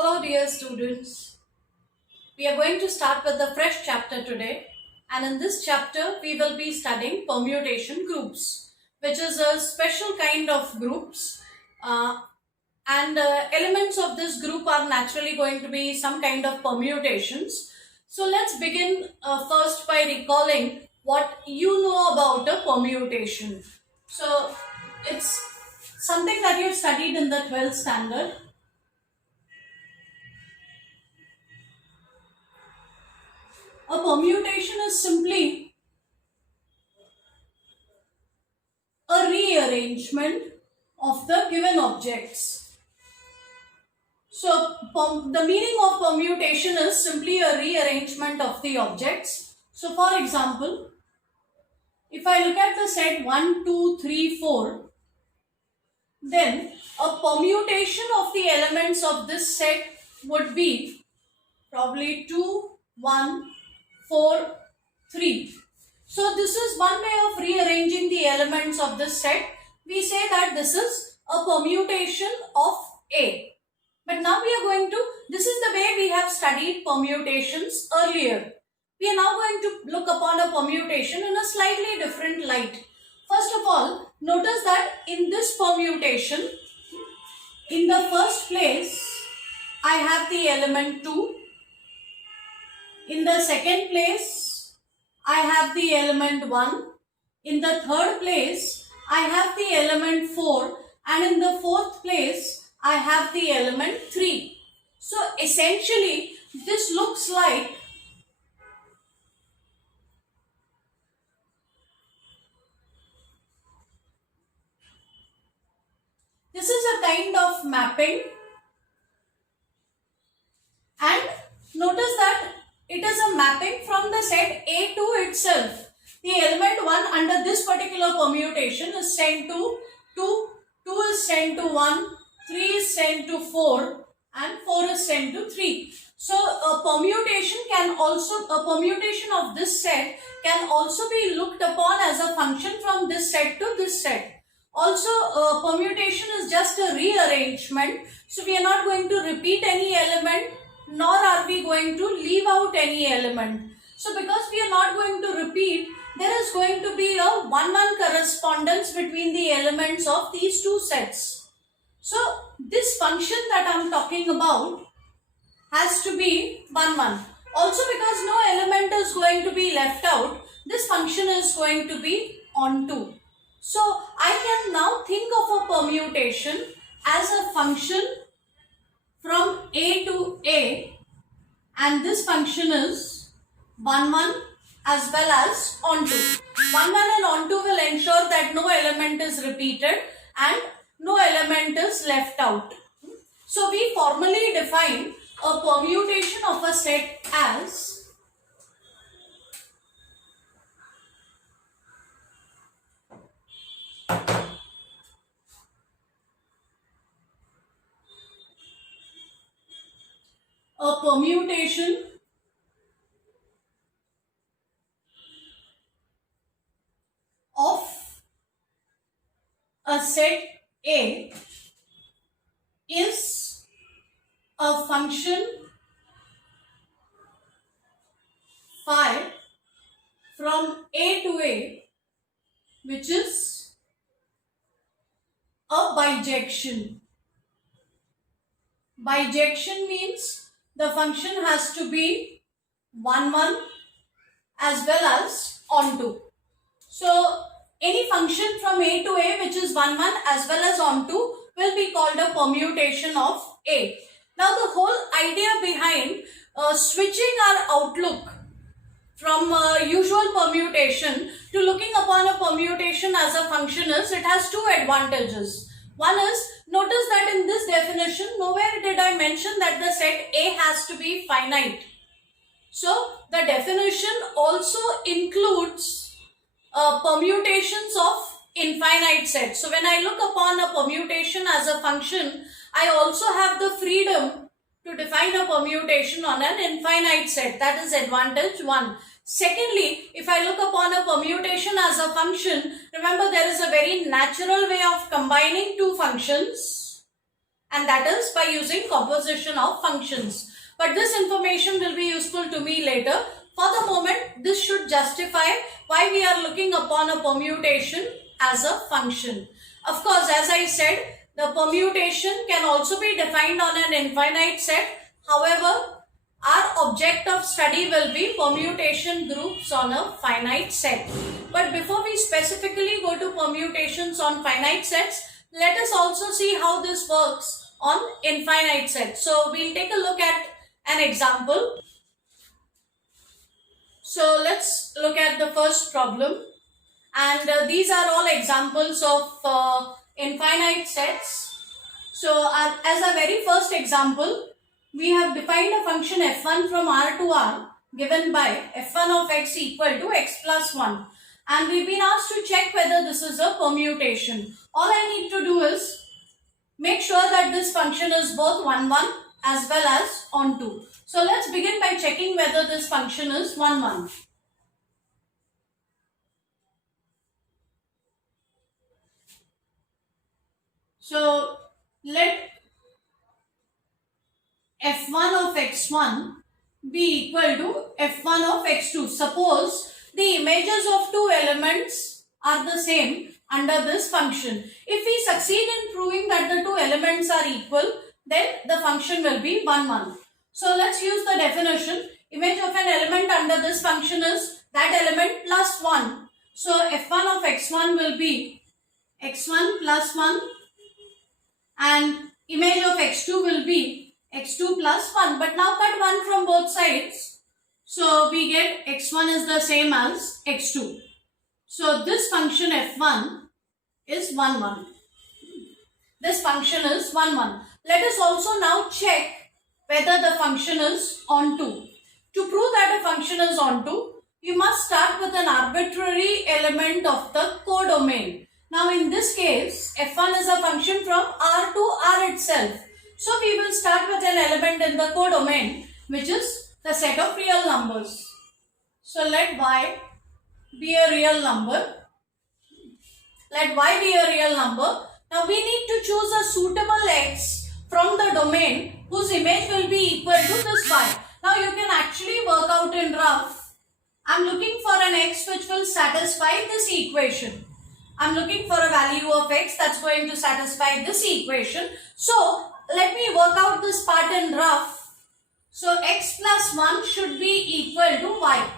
Hello, dear students. We are going to start with a fresh chapter today, and in this chapter, we will be studying permutation groups, which is a special kind of groups. And elements of this group are naturally going to be some kind of permutations. So, let's begin first by recalling what you know about a permutation. So, it's something that you've studied in the 12th standard. A permutation is simply a rearrangement of the given objects. So, the meaning of permutation is simply a rearrangement of the objects. So, for example, if I look at the set 1, 2, 3, 4, then a permutation of the elements of this set would be probably 2, 1, 4, 3. So this is one way of rearranging the elements of this set. We say that this is a permutation of A. But now we are going to, this is the way we have studied permutations earlier. We are now going to look upon a permutation in a slightly different light. First of all, notice that in this permutation, in the first place, I have the element 2. In the second place, I have the element 1. In the third place, I have the element 4. And in the fourth place, I have the element 3. So essentially, this looks like this is a kind of mapping. And notice that it is a mapping from the set A2 itself. The element 1 under this particular permutation is sent to 2, 2 is sent to 1, 3 is sent to 4 and 4 is sent to 3. So a permutation of this set can also be looked upon as a function from this set to this set. Also, permutation is just a rearrangement. So we are not going to repeat any element, nor are we going to leave out any element. So because we are not going to repeat, there is going to be a 1-1 correspondence between the elements of these two sets. So this function that I am talking about has to be 1-1. Also, because no element is going to be left out, this function is going to be onto. So I can now think of a permutation as a function from A to A, and this function is 1-1 as well as onto. 1-1 and onto will ensure that no element is repeated and no element is left out. So we formally define a permutation of a set as a permutation of a set A is a function phi from A to A, which is a bijection. Bijection means the function has to be 1-1 as well as onto. So any function from A to A which is 1-1 as well as onto will be called a permutation of A. Now the whole idea behind switching our outlook from usual permutation to looking upon a permutation as a function is it has two advantages. One is, notice that in this definition nowhere did I mention that the set A has to be finite. So the definition also includes permutations of infinite sets. So when I look upon a permutation as a function, I also have the freedom to define a permutation on an infinite set. That is advantage 1. Secondly, if I look upon a permutation as a function, remember there is a very natural way of combining two functions. and that is by using composition of functions. But this information will be useful to me later. For the moment, this should justify why we are looking upon a permutation as a function. Of course, as I said, the permutation can also be defined on an infinite set. However, our object of study will be permutation groups on a finite set. But before we specifically go to permutations on finite sets, let us also see how this works on infinite sets. So we'll take a look at an example. So let's look at the first problem, and these are all examples of infinite sets. So as a very first example, we have defined a function f1 from R to R given by f1 of x equal to x plus 1, and we've been asked to check whether this is a permutation. All I need to do is make sure that this function is both 1 1 as well as onto. So let's begin by checking whether this function is 1 1. So let f1 of x1 be equal to f1 of x2. Suppose the images of two elements are the same under this function. If we succeed in proving that the two elements are equal, then the function will be 1 1. So let's use the definition. Image of an element under this function is that element plus 1. So f1 of x1 will be x1 plus 1, and image of x2 will be x2 plus 1. But now cut 1 from both sides. So we get x1 is the same as x2. So this function f1 is 1 1. This function is 1 1. Let us also now check whether the function is onto. To prove that a function is onto, you must start with an arbitrary element of the codomain. Now in this case, f1 is a function from R to R itself. So we will start with an element in the codomain, which is the set of real numbers. So let y be a real number. Let y be a real number. Now we need to choose a suitable x from the domain whose image will be equal to this y. Now you can actually work out in rough. I'm looking for an x which will satisfy this equation. I'm looking for a value of x that's going to satisfy this equation. So let me work out this part in rough. So x plus 1 should be equal to y.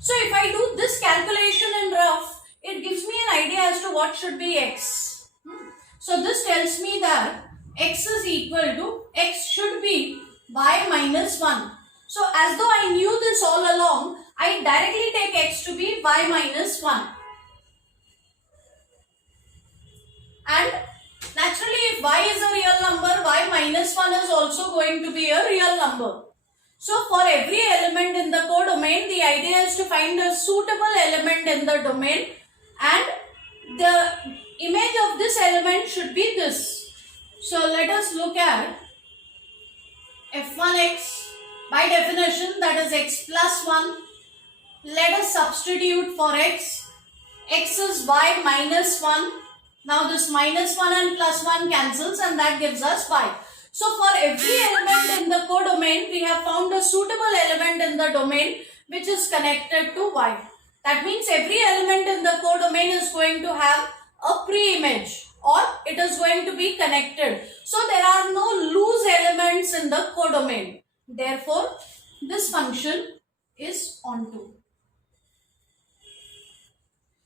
So if I do this calculation in rough, it gives me an idea as to what should be x. So this tells me that x is equal to, x should be y minus 1. So as though I knew this all along, I directly take x to be y minus 1. And naturally, if y is a real number, y minus 1 is also going to be a real number. So for every element in the codomain, the idea is to find a suitable element in the domain, and the image of this element should be this. So let us look at f1x. By definition, that is x plus 1. Let us substitute for x. X is y minus 1. Now this minus 1 and plus 1 cancels, and that gives us y. So for every element in the codomain, we have found a suitable element in the domain which is connected to y. That means every element in the codomain is going to have a pre-image, or it is going to be connected. So there are no loose elements in the codomain. Therefore, this function is onto.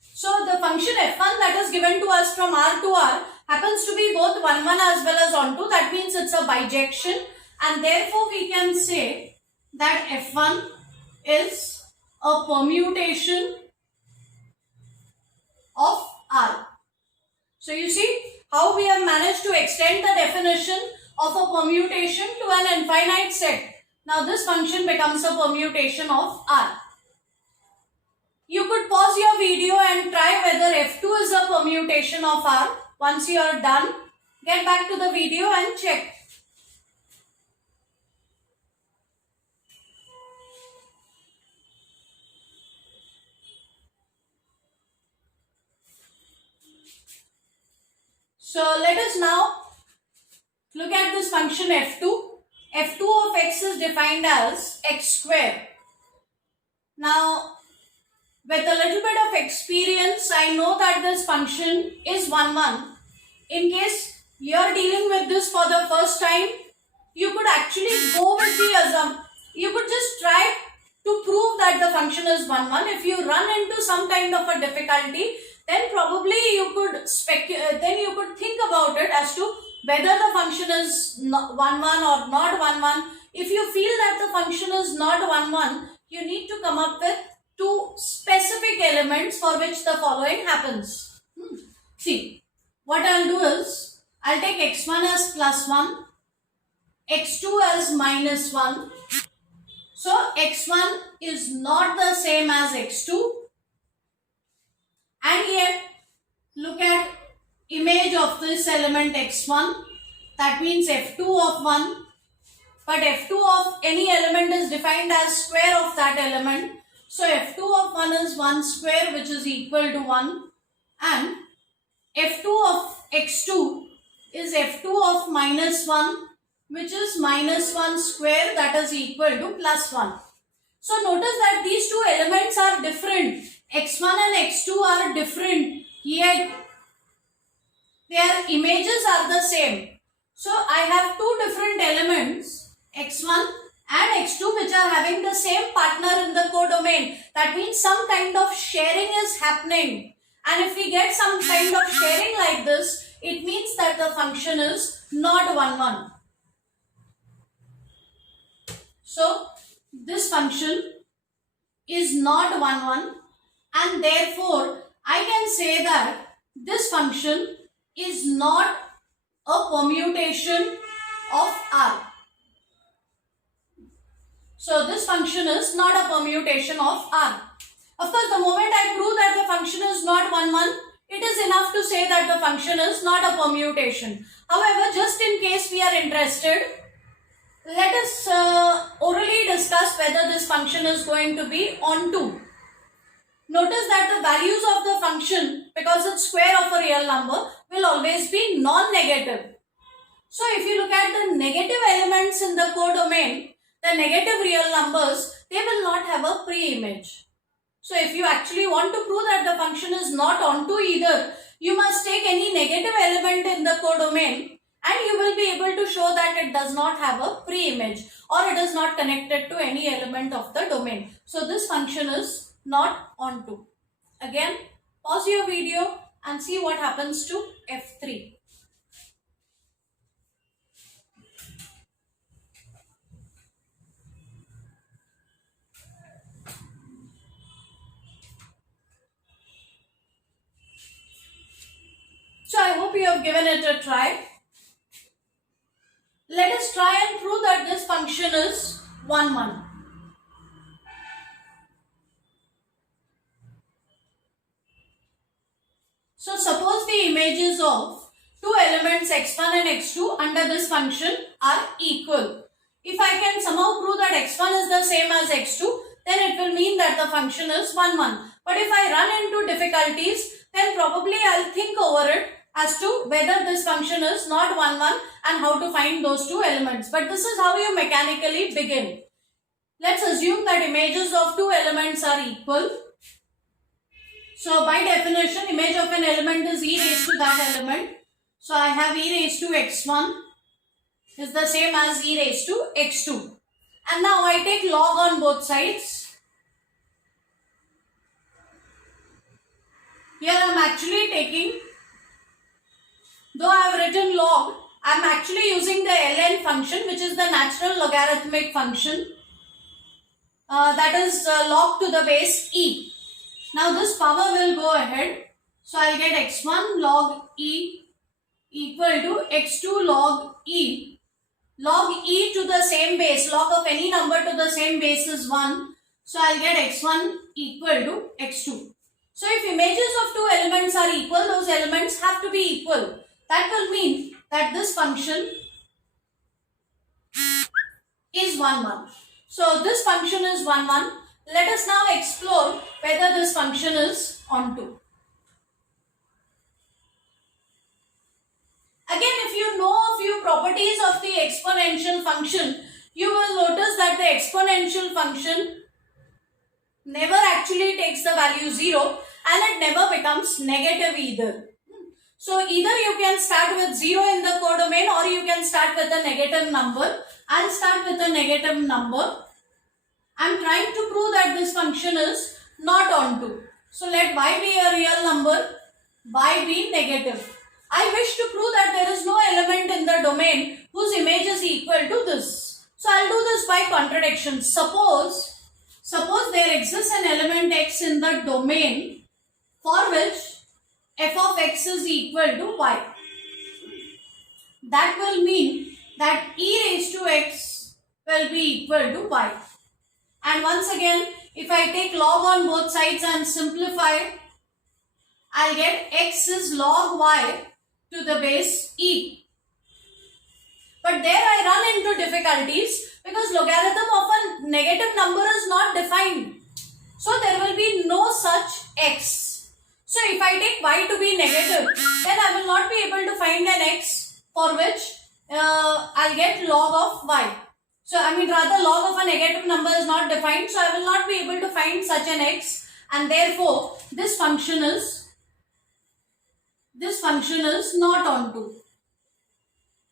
So the function f1 that is given to us from R to R happens to be both 1 1 as well as onto. That means it's a bijection, and therefore we can say that f1 is a permutation of R. So you see how we have managed to extend the definition of a permutation to an infinite set. Now this function becomes a permutation of R. You could pause your video and try whether f2 is a permutation of R. Once you are done, get back to the video and check. So let us now Look at this function f2. f2 of x is defined as x square. Now, with a little bit of experience, I know that this function is 1, 1. In case you are dealing with this for the first time, you could actually go with the assumption. You could just try to prove that the function is 1, 1. If you run into some kind of a difficulty, then probably you could think about it as to whether the function is 1, 1 or not 1, 1. If you feel that the function is not 1, 1, you need to come up with two specific elements for which the following happens. See, what I'll do is, I'll take x1 as plus 1, x2 as minus 1. So, x1 is not the same as x2. And yet, look at image of this element x1. That means f2 of 1. But f2 of any element is defined as square of that element. So, f2 of 1 is 1 square, which is equal to 1. And f2 of x2 is f2 of minus 1, which is minus 1 square, that is equal to plus 1. So, notice that these two elements are different. x1 and x2 are different, yet their images are the same. So, I have two different elements, x1 and x2, which are having the same partner in the codomain. That means some kind of sharing is happening. And if we get some kind of sharing like this, it means that the function is not 1, 1. So, this function is not 1, 1, and therefore, I can say that this function is not a permutation of R. So, this function is not a permutation of R. Of course, the moment I prove that the function is not 1, 1, it is enough to say that the function is not a permutation. However, just in case we are interested, let us orally discuss whether this function is going to be onto. Notice that the values of the function, because it's square of a real number, will always be non-negative. So, if you look at the negative elements in the codomain, the negative real numbers, they will not have a pre-image. So, if you actually want to prove that the function is not onto either, you must take any negative element in the codomain and you will be able to show that it does not have a pre-image or it is not connected to any element of the domain. So, this function is not onto. Again, pause your video and see what happens to F3. So, I hope you have given it a try. Let us try and prove that this function is 1, 1. So, suppose the images of two elements x1 and x2 under this function are equal. If I can somehow prove that x1 is the same as x2, then it will mean that the function is 1, 1. But if I run into difficulties, then probably I'll think over it as to whether this function is not 1, 1 and how to find those two elements. But this is how you mechanically begin. Let's assume that images of two elements are equal. So, by definition, image of an element is e raised to that element. So, I have e raised to x1 is the same as e raised to x2. And now I take log on both sides. Here I am actually taking, though I have written log, I am actually using the ln function, which is the natural logarithmic function. That is log to the base e. Now this power will go ahead. So I'll get x1 log e equal to x2 log e. Log e to the same base, log of any number to the same base is 1. So I'll get x1 equal to x2. So if images of two elements are equal, those elements have to be equal. That will mean that this function is 1, 1. So this function is 1, 1. Let us now explore whether this function is onto. Again, if you know a few properties of the exponential function, you will notice that the exponential function never actually takes the value 0 and it never becomes negative either. So either you can start with 0 in the codomain or you can start with a negative number. I'll start with a negative number. I'm trying to prove that this function is not onto. So let y be a real number, y be negative. I wish to prove that there is no element in the domain whose image is equal to this. So I'll do this by contradiction. Suppose there exists an element x in the domain for which f of x is equal to y. That will mean that e raised to x will be equal to y. And once again, if I take log on both sides and simplify, I'll get x is log y to the base e. But there I run into difficulties because logarithm of a negative number is not defined. So there will be no such x. So if I take y to be negative, then I will not be able to find an x for which I'll get log of y. So rather log of a negative number is not defined. So I will not be able to find such an x, and therefore this function is not onto.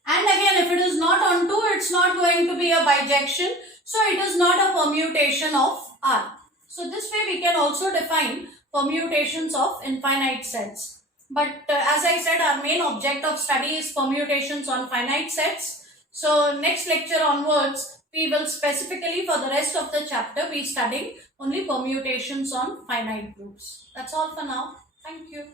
And again, if it is not onto, it's not going to be a bijection. So it is not a permutation of R. So this way we can also define permutations of infinite sets. But as I said, our main object of study is permutations on finite sets. So next lecture onwards, we will specifically for the rest of the chapter be studying only permutations on finite groups. That's all for now. Thank you.